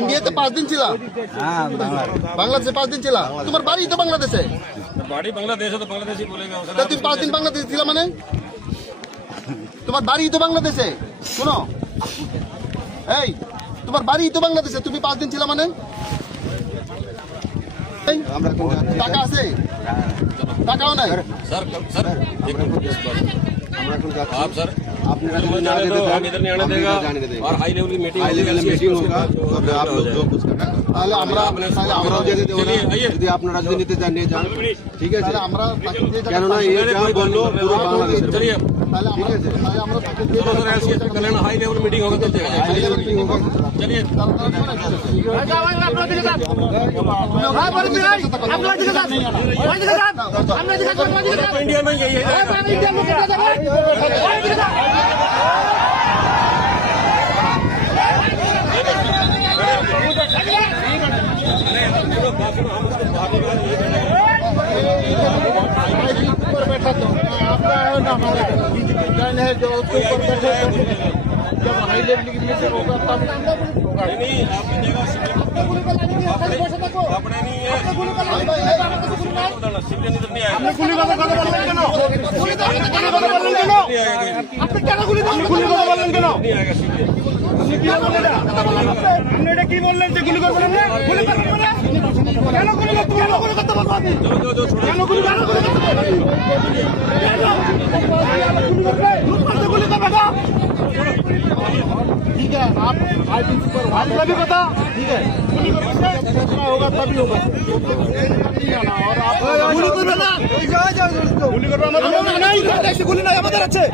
ইন্ডিয়াতে 5 দিন ছিল, বাংলাদেশে 5 দিন ছিল। তোমার বাড়ি তো বাংলাদেশে? বাড়ি বাংলাদেশে, তো বাংলাদেশি বলেগা। তুমি 5 দিন বাংলাদেশে ছিল মানে? তোমার বাড়ি তো বাংলাদেশে। শোনো, এই তোমার বাড়ি তো বাংলাদেশে, তুমি 5 দিন ছিল মানে? টাকা আছে? টাকাও নাই। सर सर आप सर आपने हम इधर नहीं आने देगा और हाई लेवल की मीटिंग होगा। आप लोग जो कुछ करना যদি আপনারা রাজনীতিতে জানিয়ে যান, ঠিক আছে? কেননা এই যা বললো পুরো বাংলাদেশের। चलिए ঠিক আছে, আমরা হাই লেভেল মিটিং होगा तो चलिए इंडिया में यही है। ऊपर बैठा तो आपका हमारा जन है जो उसके ऊपर बैठे, जब हाई लेवल की मीटिंग होगा तब होगा। नहीं आपकी जगह अपने नहीं है, सिविलियन इधर नहीं आएगा। गुली का কথা বললেন কেন? গুলি কথা বললেন কেন? আপনি কেন গুলি কথা বললেন কেন? नहीं आएगा सिविलियन। আপনি কি বললেন? আপনি এটা কি বললেন যে গুলি করবেন না? গুলি করবেন না? কেন গুলি করতে কেন গুলি করতে বলবো আমি? কেন গুলি করতে বলবো? गुली करते बेटा। ठीक है, आप आपका भी पता, ठीक है, गुली करना होगा तभी होगा। और आप गुली करना ना, गुली करना नहीं, ऐसी गुली नहीं हमारे अच्छे।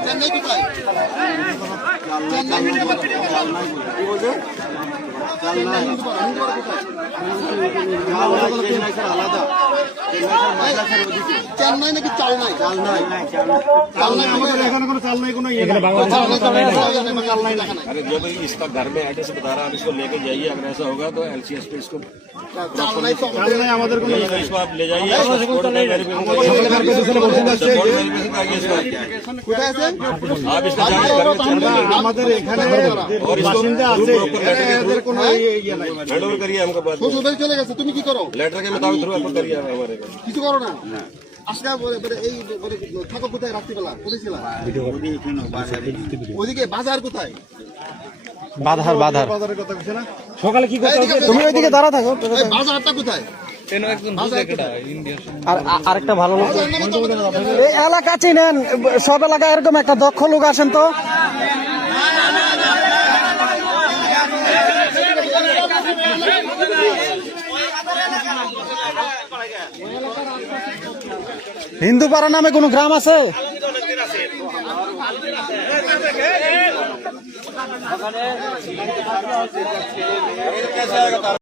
चेन्नई कोথায়? চেন্নাই নাকি চালনাই? চালনাই আমাদের এখানে কোনো চালনাই কোনো ইয়ে নাই। अरे जो भाई इसका घर में एड्रेस बता रहा है, आप इसको लेके जाइए। अगर ऐसा होगा तो LCS पे इसको চালনাই তো আমাদের কোনো इसको आप ले जाइए। কোথায় আছে? आप इसको আমাদের এখানে বাসিন্দা আছে, এদের কোনো ইয়ে নাই। हैंड ओवर करिए हमको बाद में। শ্বশুরবাড়ি চলে গেছে, তুমি কি করো? लेटर के मुताबिक थ्रू आपको करिए हमारे को। কিছু করো না? আজকে এই থাকো কোথায়? রাত্রিবেলা কোথায় ছিলা? ওইদিকে বাজার কোথায়? বাজারের কথা বলছে না? সকালে কি করতে হবে? তুমি ওইদিকে দাঁড়া থাকো। এই বাজারটা কোথায়? আরেকটা ভালো লোক এই এলাকা চিনেন, সব এলাকায় এরকম একটা দক্ষ লোক আসেন তো। হিন্দুপাড়া নামে কোন গ্রাম আছে?